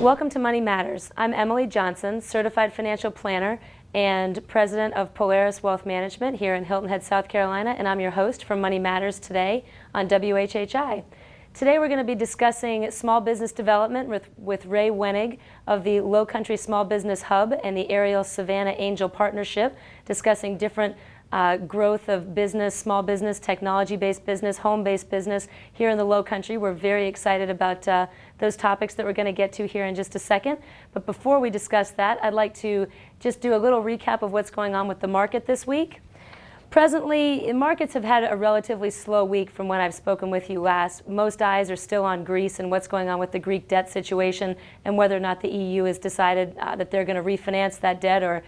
Welcome to Money Matters. I'm Emily Johnson, Certified Financial Planner and President of Polaris Wealth Management here in Hilton Head, South Carolina, and I'm your host for Money Matters today on WHHI. Today we're going to be discussing small business development with Ray Wenig of the Low Country Small Business Hub and the Ariel Savannah Angel Partnership, discussing different growth of business, small business, technology-based business, home-based business here in the Low Country. We're very excited about those topics that we're going to get to here in just a second. But before we discuss that, I'd like to just do a little recap of what's going on with the market this week. Presently, markets have had a relatively slow week from when I've spoken with you last. Most eyes are still on Greece and what's going on with the Greek debt situation and whether or not the EU has decided that they're going to refinance that debt or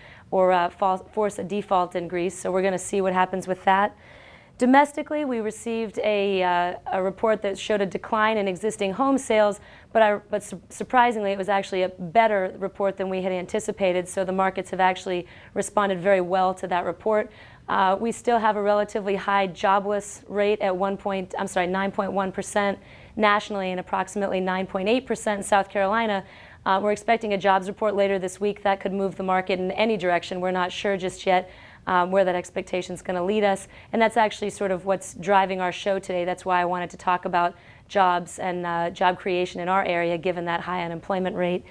force a default in Greece. So we're going to see what happens with that. Domestically, we received a report that showed a decline in existing home sales, but surprisingly, it was actually a better report than we had anticipated. So the markets have actually responded very well to that report. We still have a relatively high jobless rate at 9.1% nationally and approximately 9.8% in South Carolina. We're expecting a jobs report later this week that could move the market in any direction. We're not sure just yet where that expectation is going to lead us. And that's actually sort of what's driving our show today. That's why I wanted to talk about jobs and job creation in our area, given that high unemployment rate.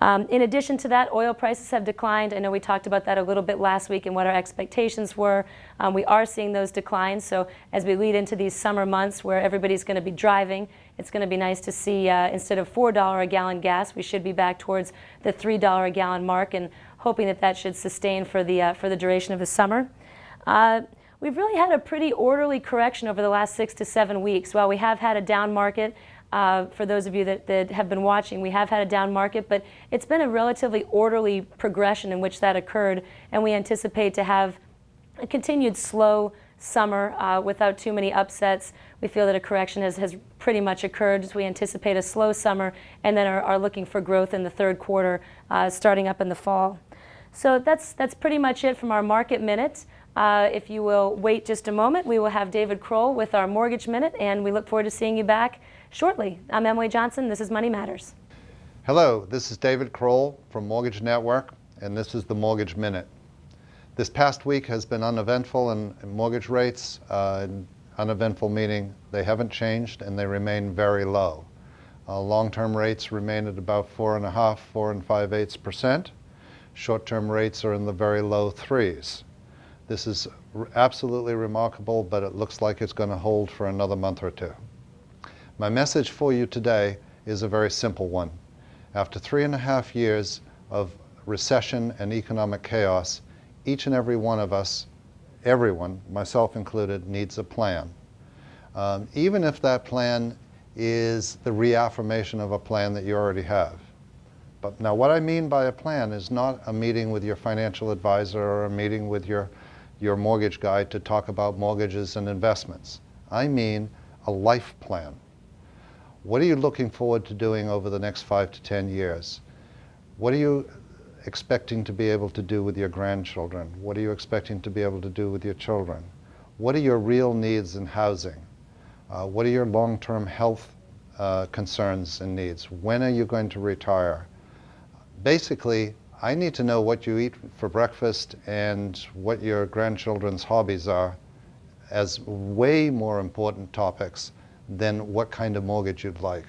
In addition to that, oil prices have declined. I know we talked about that a little bit last week and what our expectations were. We are seeing those declines. So as we lead into these summer months where everybody's going to be driving, it's going to be nice to see instead of $4 a gallon gas, we should be back towards the $3 a gallon mark, and hoping that that should sustain for the duration of the summer. We've really had a pretty orderly correction over the last 6 to 7 weeks. While we have had a down market, for those of you that have been watching, we have had a down market, but it's been a relatively orderly progression in which that occurred, and we anticipate to have a continued slow summer without too many upsets. We feel that a correction has pretty much occurred, as we anticipate a slow summer and then are looking for growth in the third quarter starting up in the fall. So that's pretty much it from our Market Minute. If you will wait just a moment, we will have David Kroll with our Mortgage Minute, and we look forward to seeing you back shortly. I'm Emily Johnson. This is Money Matters. Hello, this is David Kroll from Mortgage Network, and this is the Mortgage Minute. This past week has been uneventful in mortgage rates. Uneventful meaning they haven't changed and they remain very low. Long-term rates remain at about 4.5%, 4.625%. Short-term rates are in the very low threes. This is absolutely remarkable, but it looks like it's going to hold for another month or two. My message for you today is a very simple one. After 3.5 years of recession and economic chaos, each and every one of us, everyone, myself included, needs a plan. Even if that plan is the reaffirmation of a plan that you already have. But now what I mean by a plan is not a meeting with your financial advisor or a meeting with your mortgage guy to talk about mortgages and investments. I mean a life plan. What are you looking forward to doing over the next 5 to 10 years? What are you expecting to be able to do with your grandchildren? What are you expecting to be able to do with your children? What are your real needs in housing? What are your long-term health concerns and needs? When are you going to retire? Basically, I need to know what you eat for breakfast and what your grandchildren's hobbies are as way more important topics than what kind of mortgage you'd like.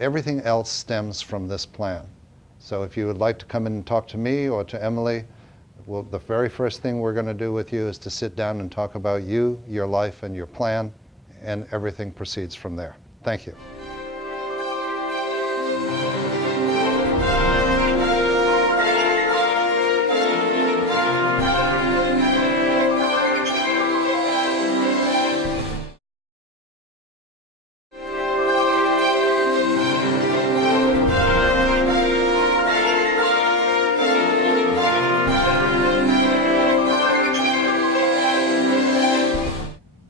Everything else stems from this plan. So if you would like to come in and talk to me or to Emily, well, the very first thing we're going to do with you is to sit down and talk about you, your life, and your plan, and everything proceeds from there. Thank you.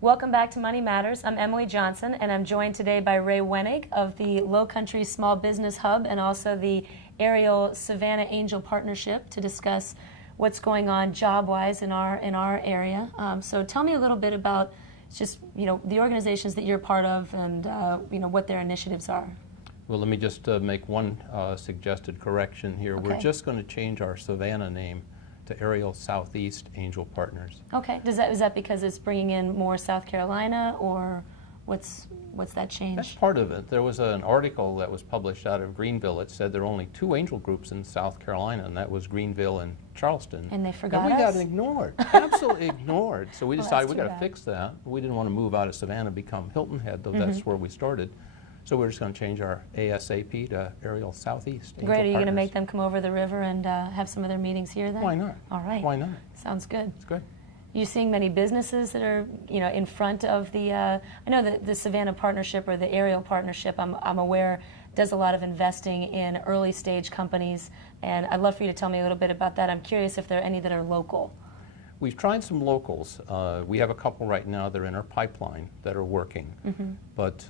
Welcome back to Money Matters. I'm Emily Johnson, and I'm joined today by Ray Wenig of the Low Country Small Business Hub and also the Ariel Savannah Angel Partnership to discuss what's going on job-wise in our area. So tell me a little bit about just the organizations that you're part of and what their initiatives are. Well, let me just make one suggested correction here. Okay. We're just going to change our Savannah name to Ariel Southeast Angel Partners. Okay. Is that because it's bringing in more South Carolina, or what's that change? That's part of it. There was an article that was published out of Greenville that said there are only 2 angel groups in South Carolina, and that was Greenville and Charleston. And they forgot And we us? got ignored, absolutely ignored. So we Well, decided that's we too got to bad. fix that. We didn't want to move out of Savannah, become Hilton Head, though that's where we started. So we're just going to change our ASAP to Ariel Southeast Angel Great. Are you going to Partners. make them come over the river and have some of their meetings here then? Why not? All right. Why not? Sounds good. It's good. You seeing many businesses that are, in front of the? I know that the Savannah Partnership or the Ariel Partnership, I'm aware, does a lot of investing in early stage companies, and I'd love for you to tell me a little bit about that. I'm curious if there are any that are local. We've tried some locals. We have a couple right now that are in our pipeline that are working. But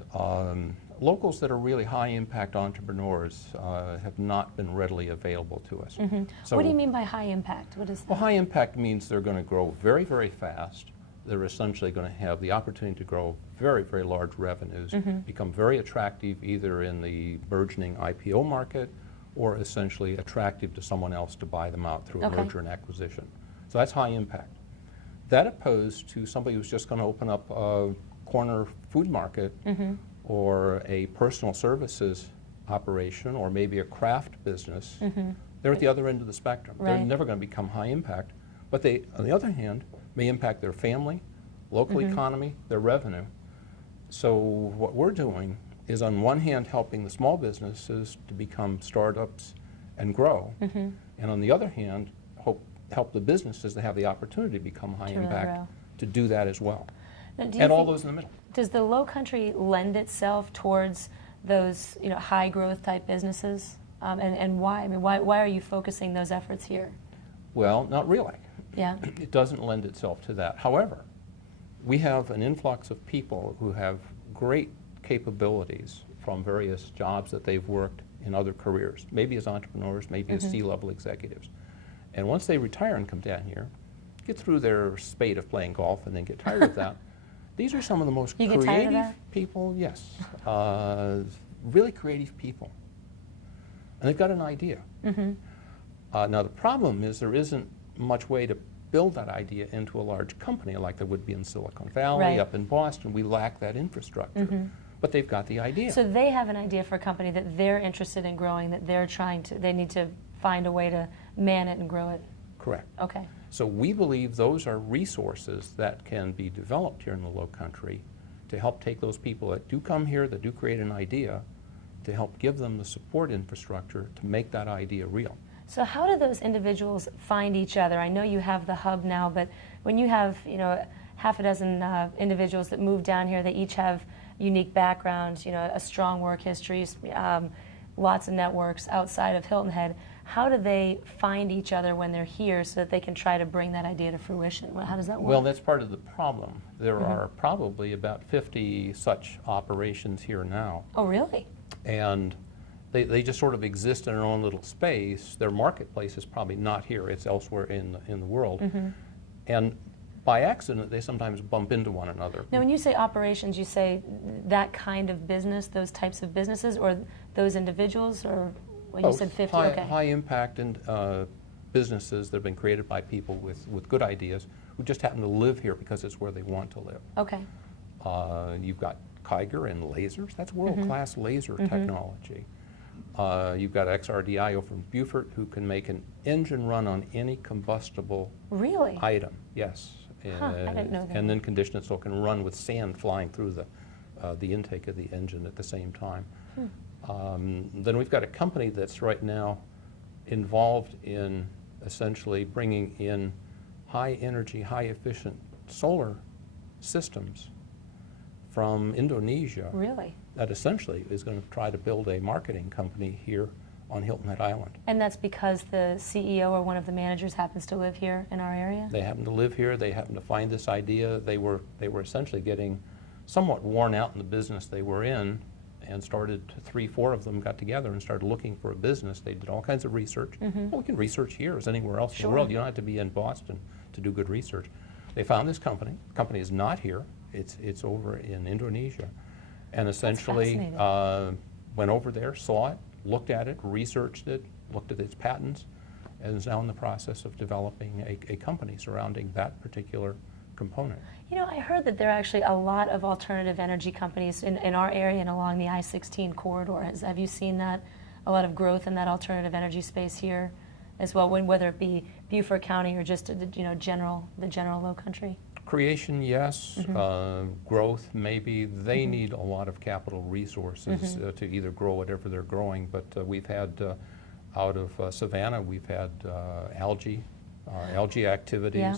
locals that are really high impact entrepreneurs have not been readily available to us. So, What do you mean by high impact? What is that? well, high impact means they're going to grow very, very fast. They're essentially going to have the opportunity to grow very, very large revenues, become very attractive either in the burgeoning IPO market or essentially attractive to someone else to buy them out through a Okay. merger and acquisition. So that's high impact. That opposed to somebody who's just going to open up a corner food market or a personal services operation or maybe a craft business. They're at the other end of the spectrum. They're Right. never going to become high impact, but they, on the other hand, may impact their family, local economy, their revenue. So what we're doing is on one hand helping the small businesses to become startups and grow, and on the other hand help the businesses to have the opportunity to become high To really impact grow. to do that as well. Now, do you And all think- those in the middle. Does the Low Country lend itself towards those, high growth type businesses? And why? I mean, why are you focusing those efforts here? Well, not really. Yeah. It doesn't lend itself to that. However, we have an influx of people who have great capabilities from various jobs that they've worked in other careers, maybe as entrepreneurs, maybe as C-level executives. And once they retire and come down here, get through their spate of playing golf and then get tired of that, these are some of the most You get tired of creative that? people, yes, really creative people. And they've got an idea. Now the problem is there isn't much way to build that idea into a large company like there would be in Silicon Valley, Right. up in Boston. We lack that infrastructure. But they've got the idea. So they have an idea for a company that they're interested in growing, that they need to find a way to man it and grow it. Correct. Okay. So we believe those are resources that can be developed here in the Low Country to help take those people that do come here, that do create an idea, to help give them the support infrastructure to make that idea real. So how do those individuals find each other? I know you have the hub now, but when you have, half a dozen individuals that move down here, they each have unique backgrounds, a strong work histories, lots of networks outside of Hilton Head. How do they find each other when they're here so that they can try to bring that idea to fruition? How does that work? Well, that's part of the problem. There are probably about 50 such operations here now. Oh, really? And they just sort of exist in their own little space. Their marketplace is probably not here. It's elsewhere in the world. And by accident, they sometimes bump into one another. Now, when you say operations, you say that kind of business, those types of businesses, or those individuals, or well, you said 50? Okay. High impact and businesses that have been created by people with good ideas who just happen to live here because it's where they want to live. Okay. You've got Kiger and lasers. That's world-class laser technology. You've got XRDI from Beaufort who can make an engine run on any combustible Really? item. Yes. Huh, I didn't know that. And then condition it so it can run with sand flying through the intake of the engine at the same time. Then we've got a company that's right now involved in essentially bringing in high energy, high efficient solar systems from Indonesia. Really? That essentially is going to try to build a marketing company here on Hilton Head Island. And that's because the CEO or one of the managers happens to live here in our area? They happen to live here. They happen to find this idea. They were essentially getting somewhat worn out in the business they were in, and started, 3-4 of them got together and started looking for a business. They did all kinds of research. Well, we can research here as anywhere else in the world. You don't have to be in Boston to do good research. They found this company. The company is not here. It's over in Indonesia. And essentially, went over there, saw it, looked at it, researched it, looked at its patents, and is now in the process of developing a company surrounding that particular component. You know, I heard that there are actually a lot of alternative energy companies in our area and along the I-16 corridor. Have you seen that, a lot of growth in that alternative energy space here as well, whether it be Beaufort County or just the general Low Country? Creation, yes. Growth, maybe. They need a lot of capital resources to either grow whatever they're growing. But we've had out of Savannah, we've had algae activities. Yeah.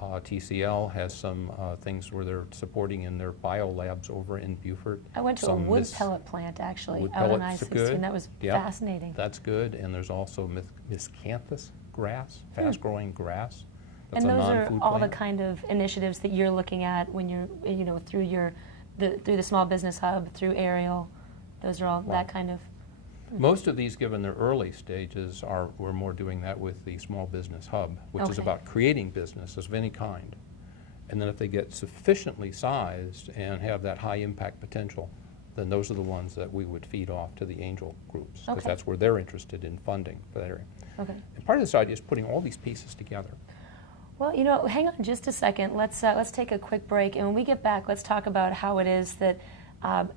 TCL has some things where they're supporting in their biolabs over in Beaufort. I went to a wood pellet plant actually out on I-16. That was fascinating. That's good. And there's also miscanthus grass, fast-growing grass. That's and a those are non-food all plant. the kind of initiatives that you're looking at when you're, through the Small Business Hub, through Ariel. Those are all that kind of. Most of these, given their early stages, we're more doing that with the Small Business Hub, which is about creating businesses of any kind. And then if they get sufficiently sized and have that high impact potential, then those are the ones that we would feed off to the angel groups, because that's where they're interested in funding for that area. Okay. And part of this idea is putting all these pieces together. Well, hang on just a second. Let's take a quick break, and when we get back, let's talk about how it is that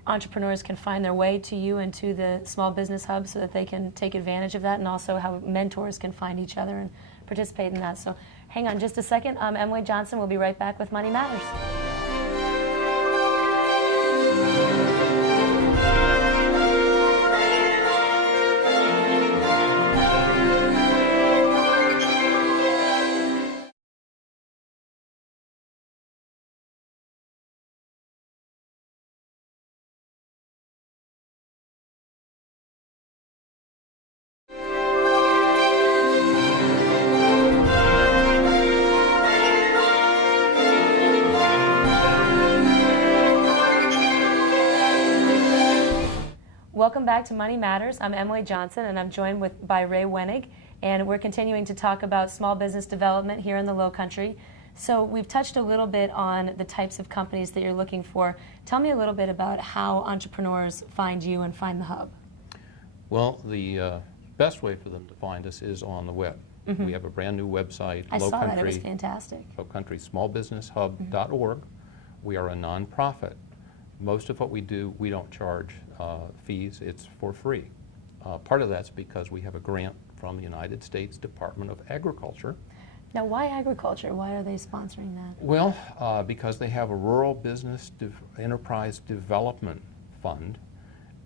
entrepreneurs can find their way to you and to the Small Business Hub so that they can take advantage of that, and also how mentors can find each other and participate in that. So hang on just a second. I'm Emily Johnson. We'll be right back with Money Matters. Welcome back to Money Matters. I'm Emily Johnson, and I'm joined by Ray Wenig, and we're continuing to talk about small business development here in the Low Country. So we've touched a little bit on the types of companies that you're looking for. Tell me a little bit about how entrepreneurs find you and find the Hub. Well, the best way for them to find us is on the web. We have a brand new website, I saw that. It was fantastic. lowcountrysmallbusinesshub.org. We are a nonprofit. Most of what we do, we don't charge fees. It's for free. Part of that's because we have a grant from the United States Department of Agriculture. Now, why agriculture? Why are they sponsoring that? Well, because they have a rural business enterprise development fund,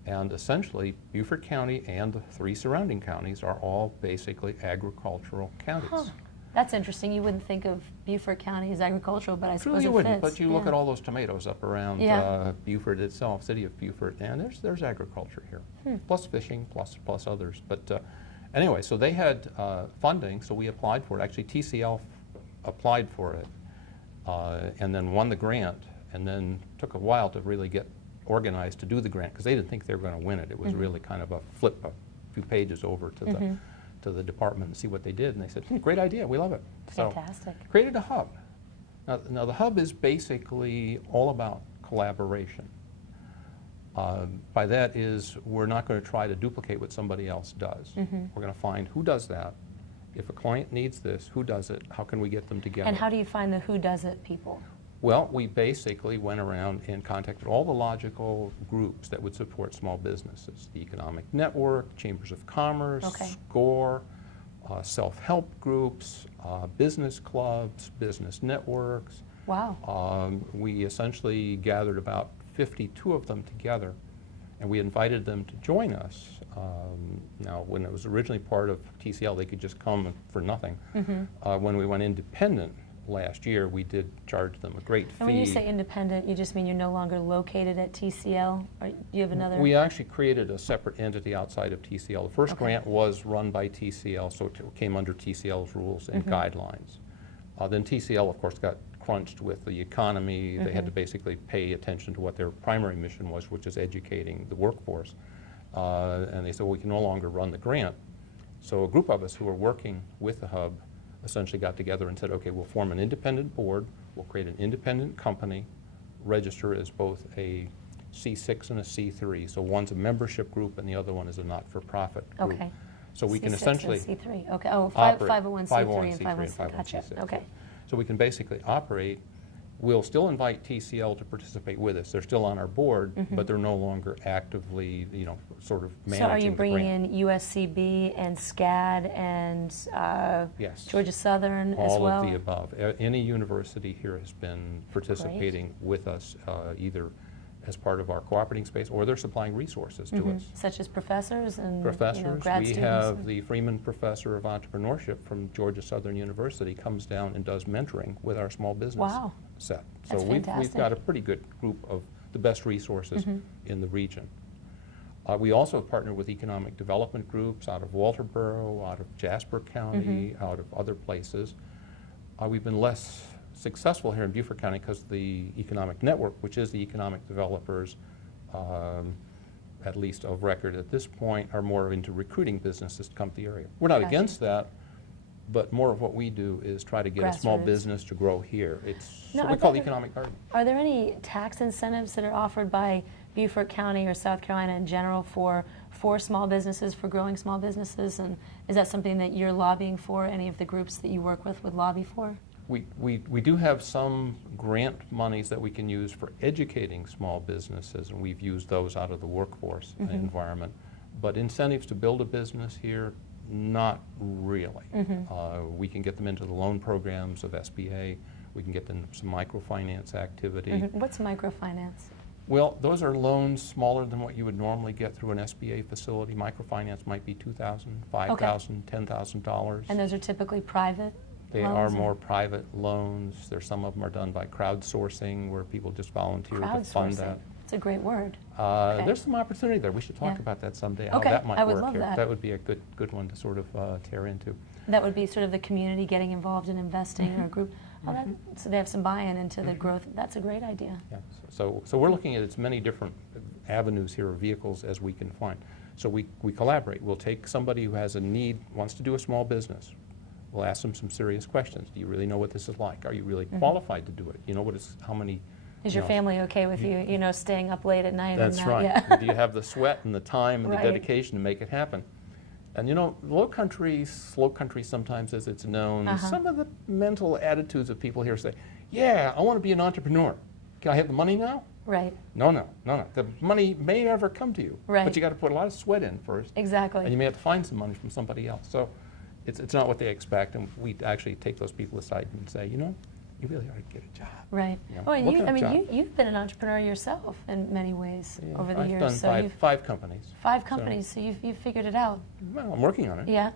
and essentially Beaufort County and the 3 surrounding counties are all basically agricultural counties. Huh. That's interesting. You wouldn't think of Beaufort County as agricultural, but I suppose you it wouldn't, fits. but you look at all those tomatoes up around Beaufort itself, city of Beaufort, and there's agriculture here, plus fishing, plus others. But anyway, so they had funding, so we applied for it. Actually, TCL applied for it and then won the grant, and then took a while to really get organized to do the grant, because they didn't think they were going to win it. It was really kind of a flip a few pages over to the department and see what they did, and they said, great idea, we love it. Fantastic. So created a hub. Now the hub is basically all about collaboration. By that is, we're not going to try to duplicate what somebody else does. We're going to find who does that. If a client needs this, who does it? How can we get them together? And how do you find the who does it people? Well, we basically went around and contacted all the logical groups that would support small businesses. The Economic Network, Chambers of Commerce, SCORE, self-help groups, business clubs, business networks. Wow. We essentially gathered about 52 of them together, and we invited them to join us. Now, when it was originally part of TCL, they could just come for nothing. When we went independent last year, we did charge them a great fee. And when you say independent, you just mean you're no longer located at TCL? Or do you have another? We actually created a separate entity outside of TCL. The first grant was run by TCL, so it came under TCL's rules and guidelines. Then TCL, of course, got crunched with the economy. They had to basically pay attention to what their primary mission was, which is educating the workforce. And they said, well, we can no longer run the grant. So a group of us who were working with the hub essentially got together and said, okay, we'll form an independent board, we'll create an independent company, register as both a C6 and a C3. So one's a membership group and the other one is a not-for-profit group. Okay. So we can C6 essentially and C3. Okay. Oh, operate 501c3 and 501c. Gotcha. 501c6. Okay. So we can basically operate. We'll still invite TCL to participate with us. They're still on our board, but they're no longer actively, sort of managing the grant. So are you bringing in USCB and SCAD and Yes. Georgia Southern as well? All of the above. Any university here has been participating with us, either as part of our cooperating space, or they're supplying resources to us. Such as professors and Professors, grad we students? have the Freeman Professor of Entrepreneurship from Georgia Southern University comes down and does mentoring with our small business set. So That's we've fantastic. got a pretty good group of the best resources in the region. We also have partnered with economic development groups out of Walterboro, out of Jasper County, out of other places. We've been less successful here in Beaufort County because the economic network, which is the economic developers, at least of record at this point, are more into recruiting businesses to come to the area. We're not against that, but more of what we do is try to get a small business to grow here. It's what we call the economic garden. Are there any tax incentives that are offered by Beaufort County or South Carolina in general for small businesses, for growing small businesses? And is that something that you're lobbying for, any of the groups that you work with would lobby for? We do have some grant monies that we can use for educating small businesses, and we've used those out of the workforce environment. But incentives to build a business here, not really. We can get them into the loan programs of SBA. We can get them some microfinance activity. What's microfinance? Well, those are loans smaller than what you would normally get through an SBA facility. Microfinance might be $2,000, $5,000, $10,000. And those are typically private? They are more private loans. Some of them are done by crowdsourcing, where people just volunteer to fund that. It's a great word. There's some opportunity there. We should talk about that someday, how that might I would work love here. that. That would be a good one to sort of tear into. That would be sort of the community getting involved in investing in a group. So they have some buy-in into the growth. That's a great idea. Yeah. So we're looking at as many different avenues here, or vehicles, as we can find. So we collaborate. We'll take somebody who has a need, wants to do a small business. We'll ask them some serious questions. Do you really know what this is like? Are you really qualified to do it? You know what is, how many... Is your family okay with you, staying up late at night? That's right. Yeah. Do you have the sweat and the time and the dedication to make it happen? And low country sometimes, as it's known, some of the mental attitudes of people here say, yeah, I want to be an entrepreneur. Can I have the money now? Right. No. The money may never come to you. Right. But you got to put a lot of sweat in first. Exactly. And you may have to find some money from somebody else. So it's not what they expect, and we actually take those people aside and say, you really ought to get a job. Right. Well, you've been an entrepreneur yourself in many ways over the years. I've done five companies. 5 companies, so you've figured it out. Well, I'm working on it. Yeah.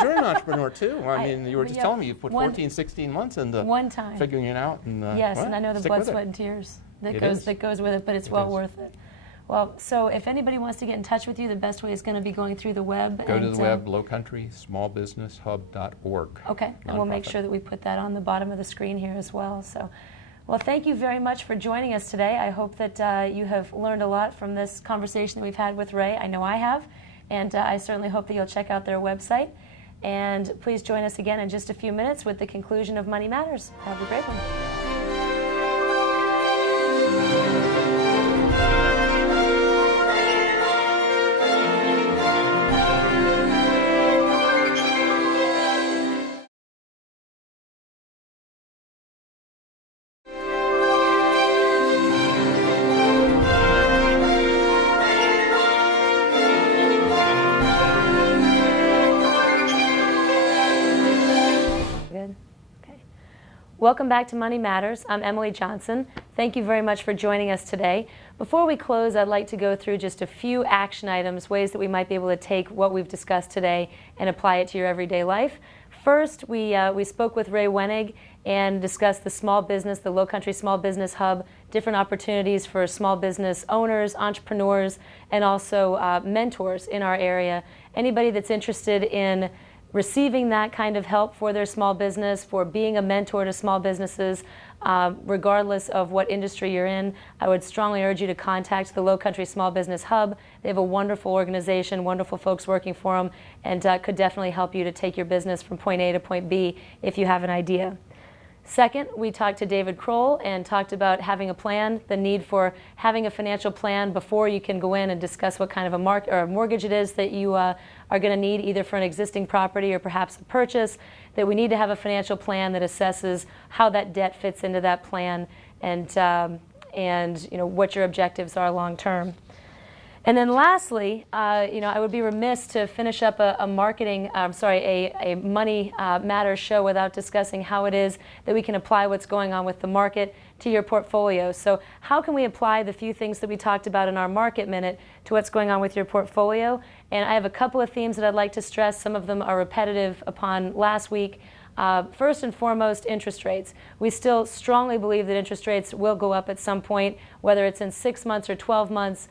You're an entrepreneur too. You were just telling me you put 14, 16 months into figuring it out. And, yes, and I know the blood, sweat, and tears that goes with it, but it's well worth it. Well, so if anybody wants to get in touch with you, the best way is going to be going through the web. Go to the web, lowcountrysmallbusinesshub.org. Okay, and we'll make sure that we put that on the bottom of the screen here as well. So, well, thank you very much for joining us today. I hope that you have learned a lot from this conversation that we've had with Ray. I know I have, and I certainly hope that you'll check out their website. And please join us again in just a few minutes with the conclusion of Money Matters. Have a great one. Welcome back to Money Matters. I'm Emily Johnson. Thank you very much for joining us today. Before we close, I'd like to go through just a few action items, ways that we might be able to take what we've discussed today and apply it to your everyday life. First, we spoke with Ray Wenig and discussed the small business, the Low Country Small Business Hub, different opportunities for small business owners, entrepreneurs, and also mentors in our area. Anybody that's interested in receiving that kind of help for their small business, for being a mentor to small businesses, regardless of what industry you're in, I would strongly urge you to contact the Low Country Small Business Hub. They have a wonderful organization, wonderful folks working for them, and could definitely help you to take your business from point A to point B if you have an idea. Second, we talked to David Kroll and talked about having a plan, the need for having a financial plan before you can go in and discuss what kind of a mortgage it is that you are going to need, either for an existing property or perhaps a purchase, that we need to have a financial plan that assesses how that debt fits into that plan and what your objectives are long term. And then lastly, I would be remiss to finish up a Money Matters show without discussing how it is that we can apply what's going on with the market to your portfolio. So how can we apply the few things that we talked about in our Market Minute to what's going on with your portfolio? And I have a couple of themes that I'd like to stress. Some of them are repetitive upon last week. First and foremost, interest rates. We still strongly believe that interest rates will go up at some point. Whether it's in 6 months or 12 months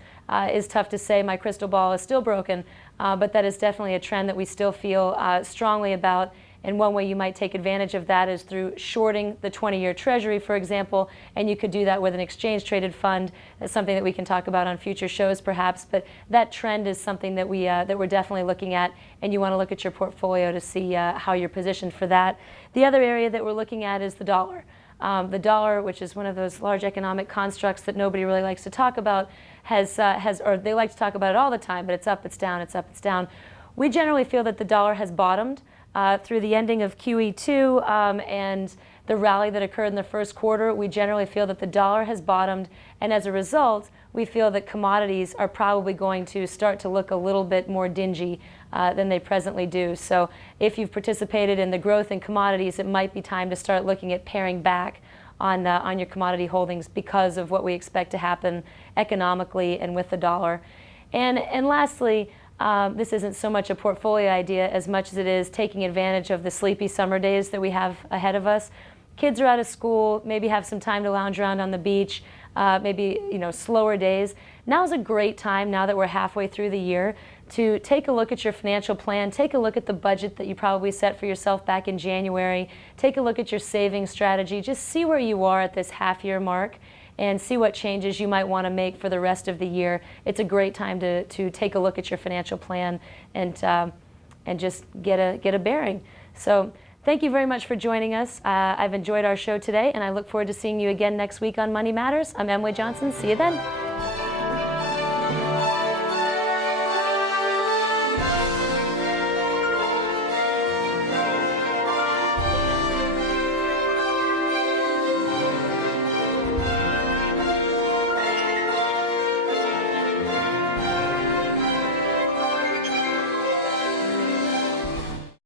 is tough to say. My crystal ball is still broken, but that is definitely a trend that we still feel strongly about. And one way you might take advantage of that is through shorting the 20-year Treasury, for example, and you could do that with an exchange-traded fund. That's something that we can talk about on future shows, perhaps. But that trend is something that we're definitely looking at, and you want to look at your portfolio to see how you're positioned for that. The other area that we're looking at is the dollar. The dollar, which is one of those large economic constructs that nobody really likes to talk about, or they like to talk about it all the time, but it's up, it's down, it's up, it's down. We generally feel that the dollar has bottomed. Through the ending of QE2 and the rally that occurred in the first quarter, we generally feel that the dollar has bottomed, and as a result, we feel that commodities are probably going to start to look a little bit more dingy than they presently do. So if you've participated in the growth in commodities, it might be time to start looking at paring back on your commodity holdings because of what we expect to happen economically and with the dollar. And lastly, this isn't so much a portfolio idea as much as it is taking advantage of the sleepy summer days that we have ahead of us. Kids are out of school, maybe have some time to lounge around on the beach, maybe slower days. Now's a great time, now that we're halfway through the year, to take a look at your financial plan, take a look at the budget that you probably set for yourself back in January, take a look at your savings strategy, just see where you are at this half-year mark and see what changes you might want to make for the rest of the year. It's a great time to take a look at your financial plan and just get a bearing. So thank you very much for joining us. I've enjoyed our show today, and I look forward to seeing you again next week on Money Matters. I'm Emily Johnson. See you then.